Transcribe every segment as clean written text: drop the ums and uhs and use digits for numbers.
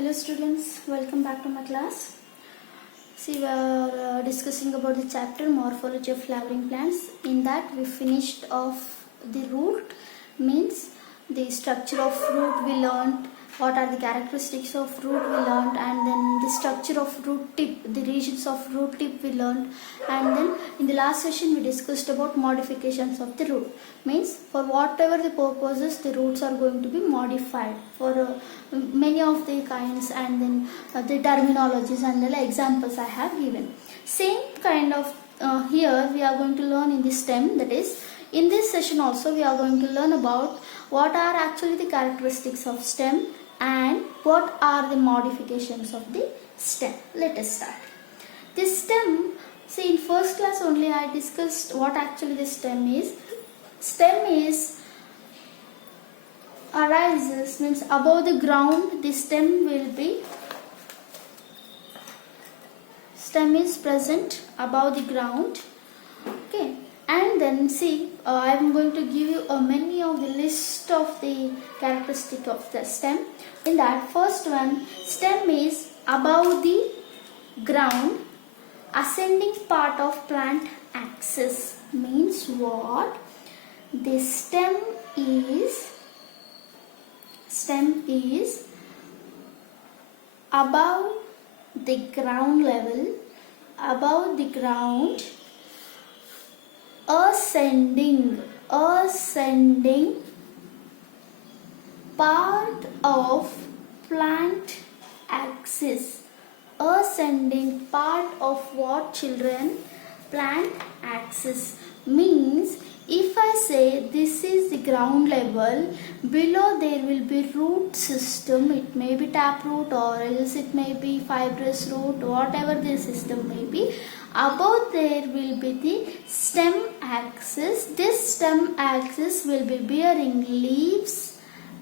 Hello students, welcome back to my class. See, we are discussing about the chapter morphology of flowering plants. In that we finished off the root, means the structure of root we learned, what are the characteristics of root we learned, and then the structure of root tip, the regions of root tip we learned, and then in the last session we discussed about modifications of the root, means for whatever the purposes the roots are going to be modified for many of the kinds, and then the terminologies and the examples I have given. Same kind of here we are going to learn in the stem, that is in this session also we are going to learn about what are actually the characteristics of stem and what are the modifications of the stem. Let us start. This stem, see in first class only I discussed what actually the stem is. Stem is arises, means above the ground the stem is present above the ground. Okay, and then see I am going to give you many of the list of the characteristic of the stem. In that first one, stem is above the ground, ascending part of plant axis. Means what? The stem is above the ground level, above the ground, ascending part of plant axis. Ascending part of what, children? Plant axis. Means if I say this is the ground level, below there will be root system. It may be taproot or else it may be fibrous root, whatever the system may be. Above there will be the stem axis. This stem axis will be bearing leaves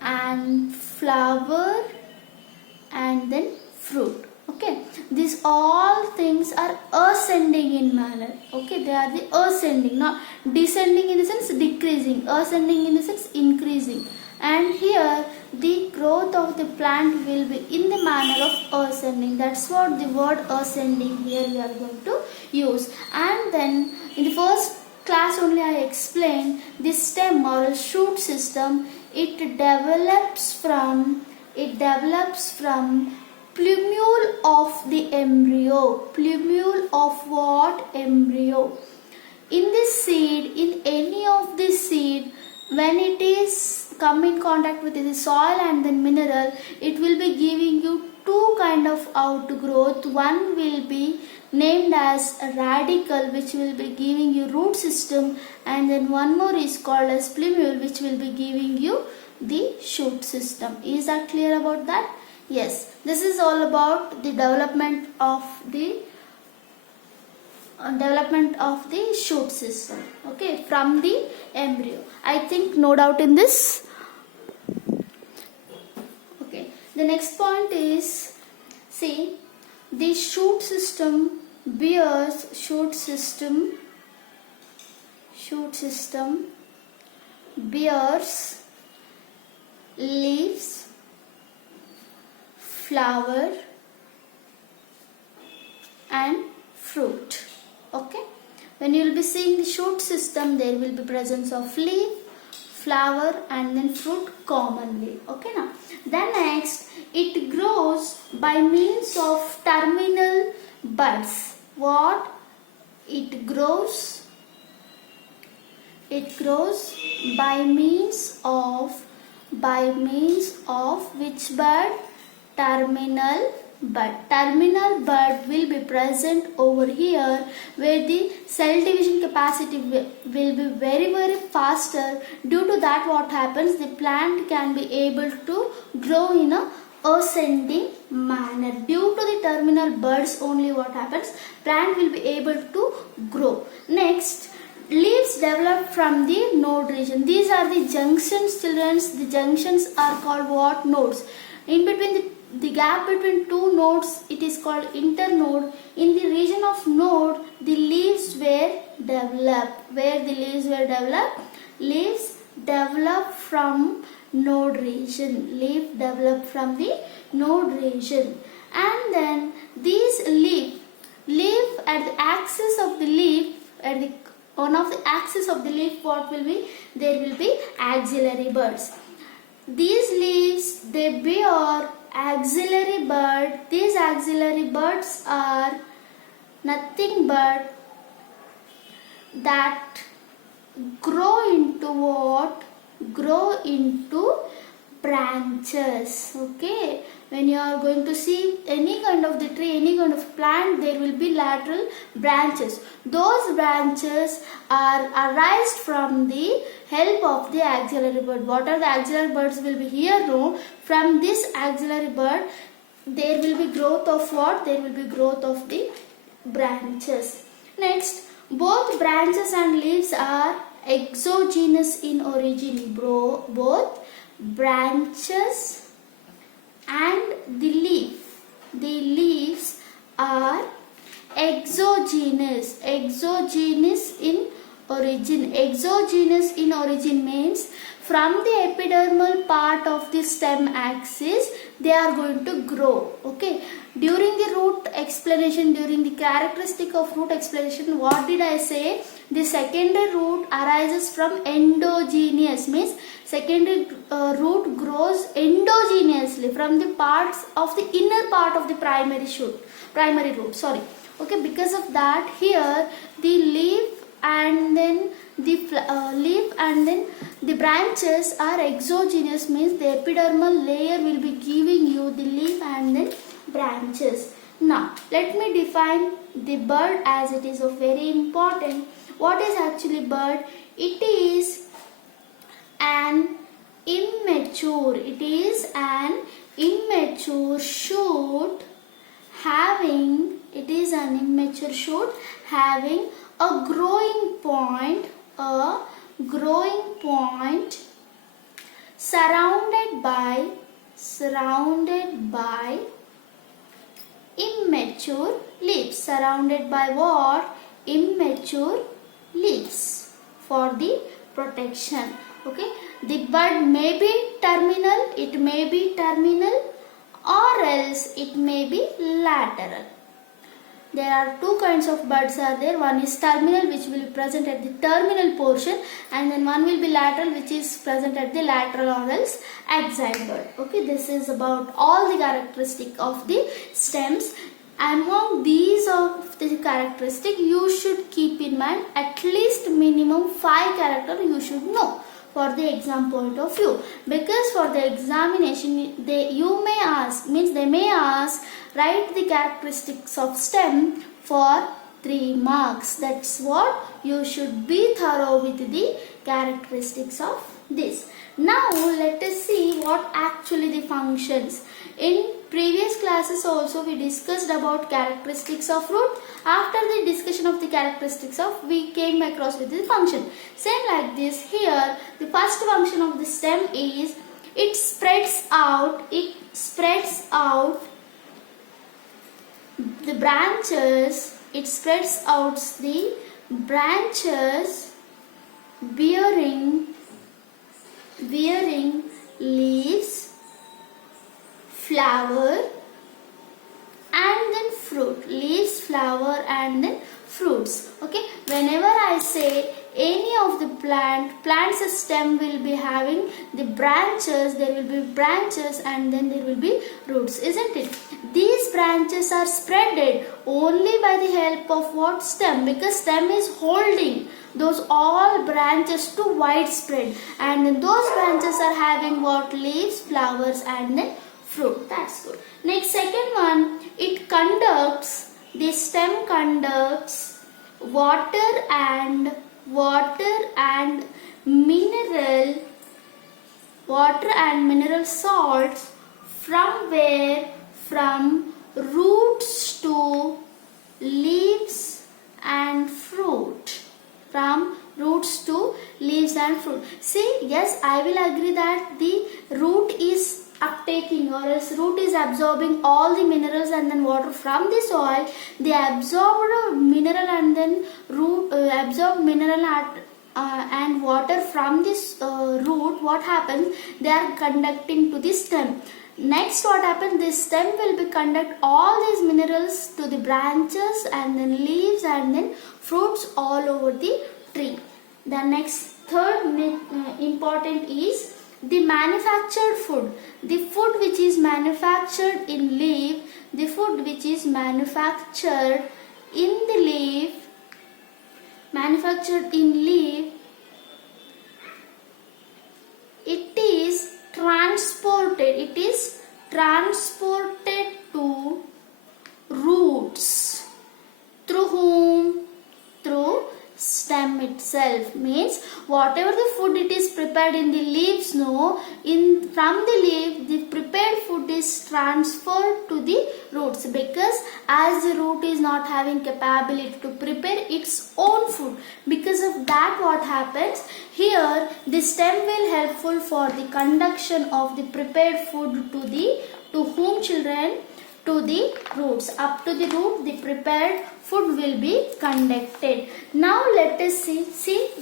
and flower and then fruit. Okay, these all things are ascending in manner. Okay, they are the ascending, not descending in the sense decreasing, ascending in the sense increasing. And here the growth of the plant will be in the manner of ascending. That's what the word ascending here we are going to use. And then in the first class only I explained the stem or a shoot system. It develops from plumule of the embryo. Plumule of what? Embryo. In this seed, in any of this seed, when it is come in contact with the soil and the mineral, it will be giving you two kind of outgrowth. One will be named as a radicle, which will be giving you root system, and then one more is called as plumule, which will be giving you the shoot system. Is that clear about that? Yes, this is all about the development of the shoot system. Okay, from the embryo. I think no doubt in this. Okay, the next point is, see, the shoot system bears leaves, flower and fruit. Okay, when you will be seeing the shoot system, there will be presence of leaf, flower and then fruit commonly. Okay, now then next, it grows by means of terminal buds. What? It grows by means of which bud? Terminal bud. Terminal bud will be present over here, where the cell division capacity will be very faster. Due to that, what happens? The plant can be able to grow in a ascending manner. Due to the terminal buds only, what happens? Plant will be able to grow. Next, leaves develop from the node region. These are the junctions, children. The junctions are called what? Nodes. In between the gap between two nodes, it is called internode. In the region of node, the leaves were developed. Where the leaves were developed? Leaves develop from node region. Leaf develop from the node region. And then these leaf at the axis of the leaf, at the one of the axis of the leaf, what will be? There will be axillary buds. These leaves, they bear axillary bud. These axillary buds are nothing but that grow into what? Grow into branches. Okay, when you are going to see any kind of the tree, any kind of plant, there will be lateral branches. Those branches are arised from the help of the axillary bud. What are the axillary buds will be here? No, from this axillary bud there will be growth of what? There will be growth of the branches. Next, both branches and leaves are exogenous in origin. Both branches and the leaves are exogenous in origin. Exogenous in origin means from the epidermal part of the stem axis they are going to grow. Okay, during the root explanation, during the characteristic of root explanation, what did I say? The secondary root arises from endogenous, means secondary root grows endogenously from the parts of the inner part of the primary root. Sorry. Okay, because of that here the leaf and then the branches are exogenous, means the epidermal layer will be giving you the leaf and then branches. Now let me define the bud, as it is very important. What is actually bud? It is an immature shoot having a growing point surrounded by immature leaves. Surrounded by what? Immature leaves for the protection. Okay, the bud may be terminal, or else it may be lateral. There are two kinds of buds are there. One is terminal, which will be present at the terminal portion, and then one will be lateral, which is present at the lateral or else axile bud. Okay, this is about all the characteristic of the stems. Among these of the characteristic, you should keep in mind at least minimum 5 characters you should know for the exam point of view, because for the examination they may ask write the characteristics of stem for 3 marks. That's what you should be thorough with the characteristics of this. Now let us see what actually the functions. In previous classes also we discussed about characteristics of root. After the discussion of the characteristics of, we came across with the function. Same like this here, the first function of the stem is it spreads out the branches, bearing leaves, flower and then fruit. Leaves, flower and then fruits. Okay, whenever I say any of the plant's stem will be having the branches, there will be branches and then there will be roots, isn't it? These branches are spreaded only by the help of what? Stem, because stem is holding those all branches to widespread, and then those branches are having what? Leaves, flowers and then fruit. That's good. Next, second one, the stem conducts water and mineral salts from roots to leaves and fruit. See, yes, I will agree that the root is uptaking or else root is absorbing all the minerals and then water from the soil. They absorb mineral and then and water from this root, what happens? They are conducting to the stem. Next, what happens? This stem will be conduct all these minerals to the branches and then leaves and then fruits all over the tree. The next third important is the manufactured food. The food which is manufactured in leaf, the food which is manufactured in the leaf, it is transported to roots. Through whom? Through stem itself. Means whatever the food it is prepared in the leaves, from the leaf the prepared food is transferred to the roots, because as the root is not having capability to prepare its own food, because of that what happens here, the stem will helpful for the conduction of the prepared food to whom, children? To the roots. Up to the root the prepared food will be conducted. Now let us see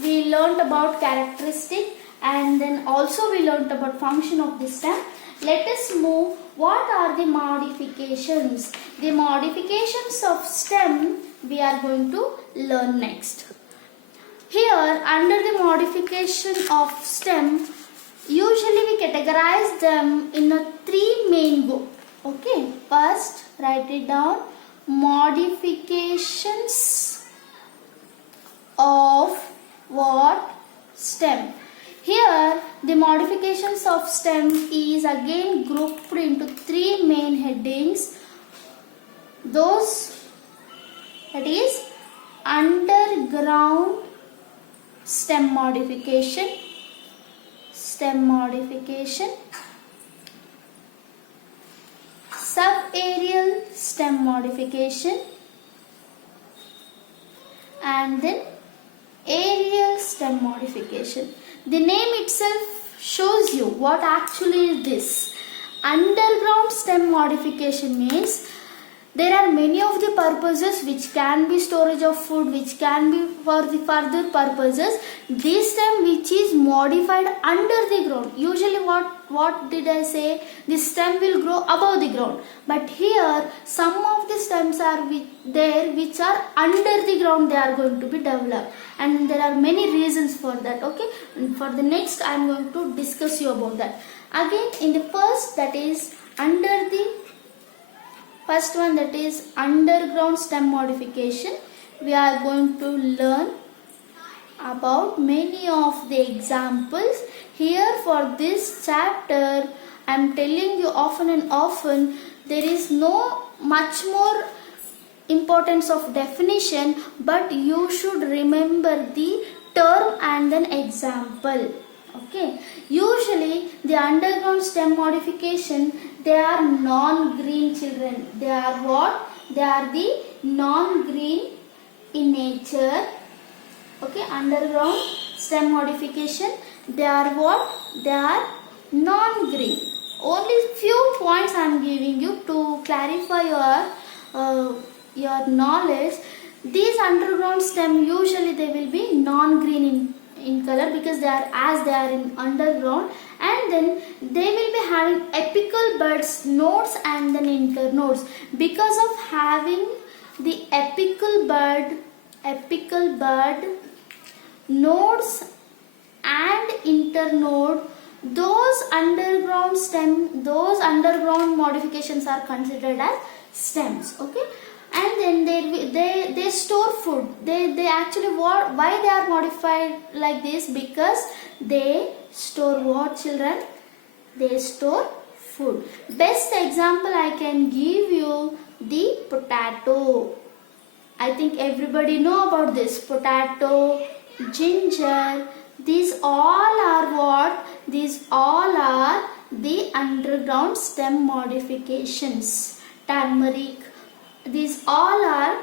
we learned about characteristic and then also we learned about function of the stem. Let us move. What are the modifications? The modifications of stem we are going to learn next. Here under the modification of stem, usually we categorize them in a three main groups. Okay, first write it down. Modifications of what? Stem. Here the modifications of stem is again grouped into three main headings. Those, that is underground stem modification, subaerial stem modification, and then aerial stem modification. The name itself shows you what actually is this. Underground stem modification means there are many of the purposes which can be storage of food, which can be for the further purposes. This stem which is modified under the ground. Usually what did I say? The stem will grow above the ground. But here some of the stems are there which are under the ground, they are going to be developed. And there are many reasons for that. Okay. And for the next I am going to discuss you about that. Again in the first, that is first one, that is underground stem modification. We are going to learn about many of the examples. Here for this chapter I am telling you often and often, there is no much more importance of definition, but you should remember the term and then example. Okay. Usually the underground stem modification, they are non-green, children. They are what? They are the non-green in nature. Okay. Underground stem modification, they are what? They are non-green. Only few points I am giving you to clarify your knowledge. These underground stem, usually they will be non-green in color, because they are in underground, and then they will be having apical buds, nodes and then internodes. Because of having the apical bud, nodes and internode, those underground modifications are considered as stems. Okay. And then they store food. They actually, why they are modified like this? Because they store what, children? They store food. Best example I can give you, the potato. I think everybody know about this. Potato, ginger, these all are what? These all are the underground stem modifications. Turmeric, these all are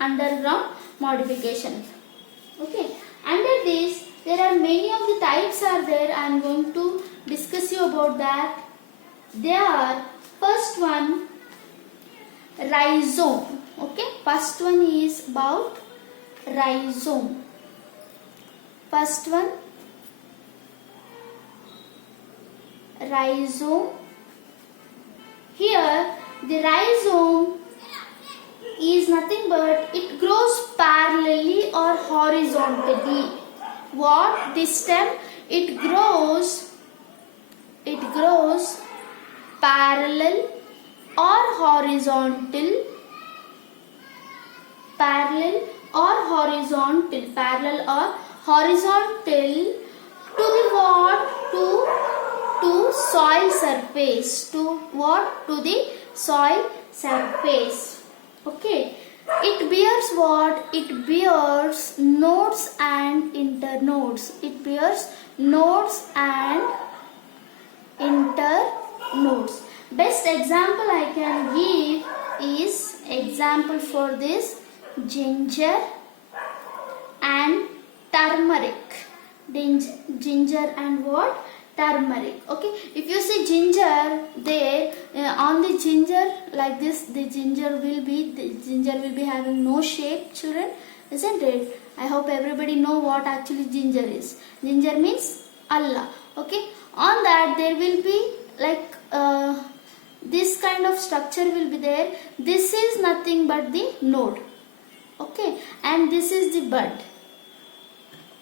underground modifications. Okay. Under this, there are many of the types are there. I am going to discuss you about that. They are, first one, rhizome. Okay. First one is about rhizome. First one, rhizome. Here the rhizome is nothing but it grows parallelly or horizontally. What? The stem, it grows parallel or horizontal, to the what? To soil surface. To what? To the soil surface. Okay. It bears what? It bears nodes and internodes. It bears nodes and internodes. Best example I can give is example for this ginger and turmeric. Ginger and what? Turmeric. Okay, if you see ginger there, on the ginger like this, the ginger will be having no shape, children, isn't it? I hope everybody know what actually ginger is. Ginger means Allah. Okay, on that there will be like this kind of structure will be there. This is nothing but the node. Okay, and this is the bud.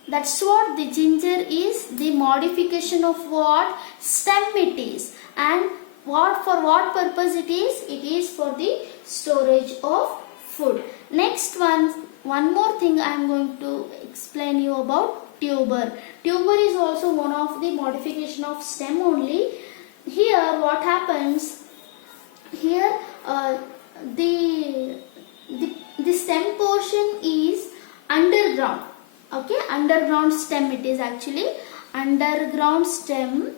That's what the ginger is. The modification of what? Stem it is. And what, for what purpose it is? It is for the storage of food. Next one more thing I am going to explain you about tuber. Tuber is also one of the modification of stem only. Here what happens? Here the stem portion is underground. Okay, underground stem it is actually. Underground stem,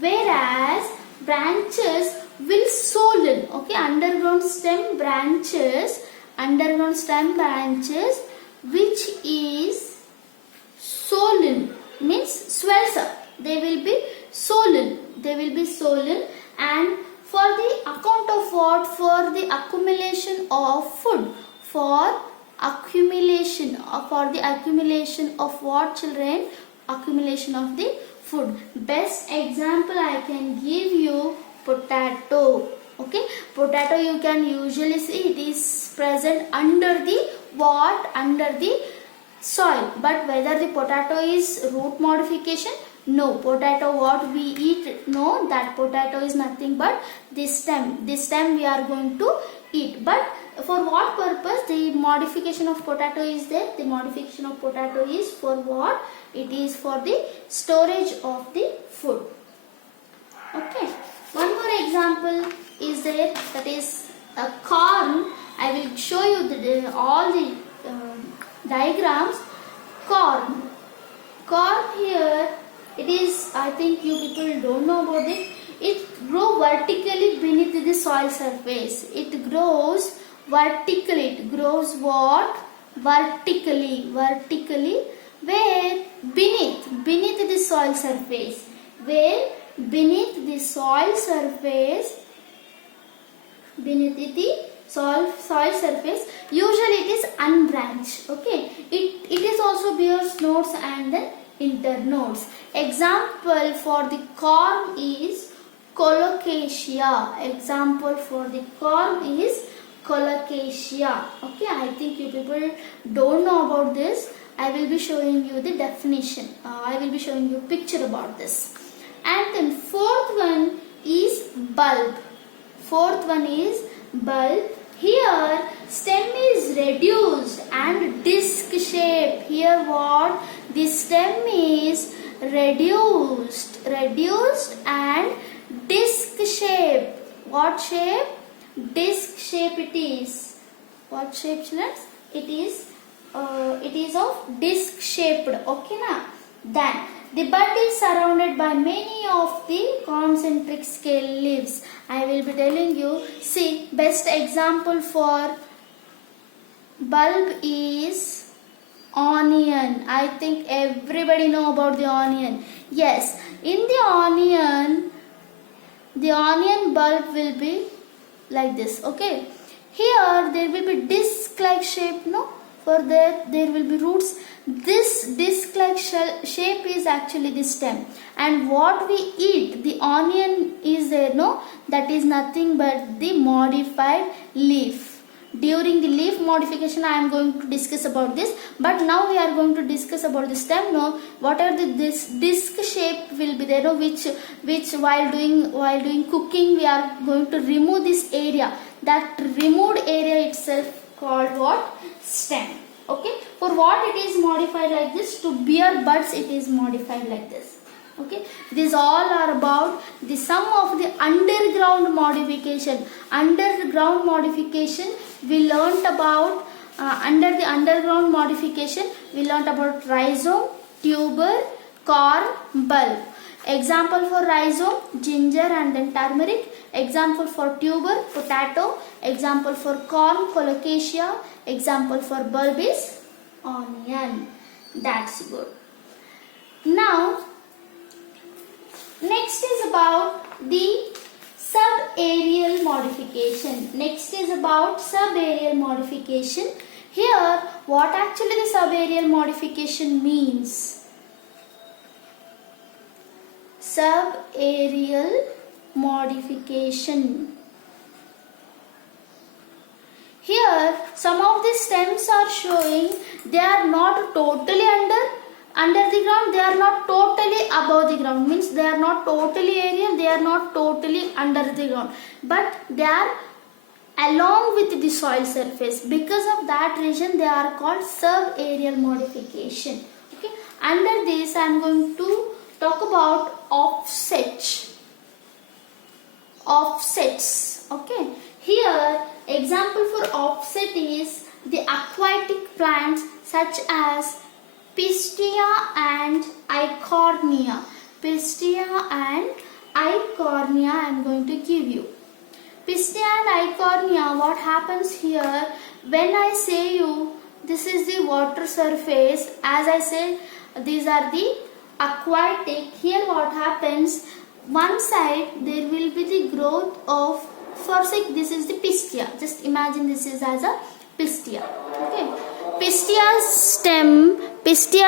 whereas branches will solen. Okay, underground stem branches which is solen means swells up. They will be solen. And for the account of what? For the accumulation of food. For the accumulation of what, children? Accumulation of the food. Best example I can give you, potato. Okay, potato you can usually see it is present under the what? Under the soil. But whether the potato is root modification? No, potato what we eat, no, that potato is nothing but this stem. This stem we are going to eat. But for what purpose the modification of potato is there? The modification of potato is for what? It is for the storage of the food. Okay. One more example is there, that is a corn. I will show you all the diagrams. Corn here. It is, I think you people don't know about it. It grows vertically beneath the soil surface. It grows vertically. It grows what? Vertically. Where? Beneath the soil surface. Where? Beneath the soil surface. Usually it is unbranched. Okay. It is also bears nodes and then internodes. Example for the corn is colocasia. Okay, I think you people don't know about this. I will be showing you the definition. I will be showing you picture about this. And then fourth one is bulb. Here stem is reduced and disc shape. Here what? The stem is reduced and disc shape. What shape? Disc shape it is. What shape, children? It is of disc shaped. Okay na? Then the bud is surrounded by many of the concentric scale leaves. I will be telling you. See, best example for bulb is onion. I think everybody know about the onion. Yes, in the onion bulb will be like this. Okay, Here there will be disc like shape, no? For there will be roots. This disc like shape is actually the stem, and what we eat, the onion is there, no? That is nothing but the modified leaf. During the leaf modification I am going to discuss about this, but now we are going to discuss about the stem. No, what are this disc shape will be there, no? Which while doing cooking we are going to remove this area. That removed area itself called what? Stem. Okay, for what it is modified like this? To bear buds it is modified like this. Okay, these all are about the sum of the underground modification. Underground modification we learnt about under the underground modification we learnt about rhizome, tuber, corm, bulb. Example for rhizome, ginger and then turmeric. Example for tuber, potato. Example for corm, colocasia. Example for bulb is onion. That's good. Now next is about the subaerial modification. Next is about subaerial modification. Here what actually the subaerial modification means? Subaerial modification. Here some of the stems are showing they are not totally under the ground, they are not totally above the ground, means they are not totally aerial, they are not totally under the ground, but they are along with the soil surface. Because of that reason they are called subaerial modification. Okay, under this I am going to talk about offsets. Okay, here example for offset is the aquatic plants such as Pistia and Eichhornia. Pistia and Eichhornia I am going to give you. Pistia and Eichhornia, what happens here, when I say you this is the water surface, as I said these are the aquatic. Here what happens, one side there will be the growth of, for say this is the Pistia, just imagine this is as a Pistia. Okay, Pistia